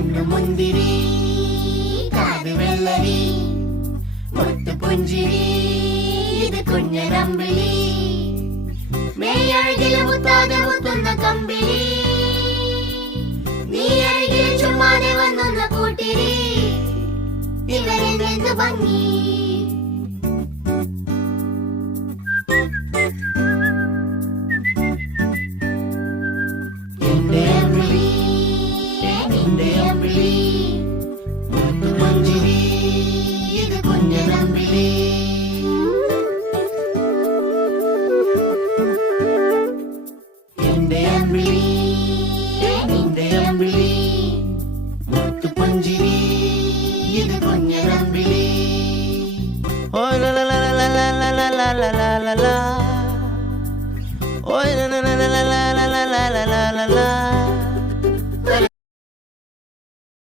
കണ്ണു മുന്തിരി കാത് വെള്ളരി മുത്തു പുഞ്ചിരി ഇത് കുഞ്ഞനമ്പിളി മേയഴകില് മുത്താതെ മുത്തുന്ന കമ്പിളി നീ അഴകില് ചുമ്മാതെ വന്നൊന്ന കൂട്ടിരി ഇവരെന്ത് ഭംഗി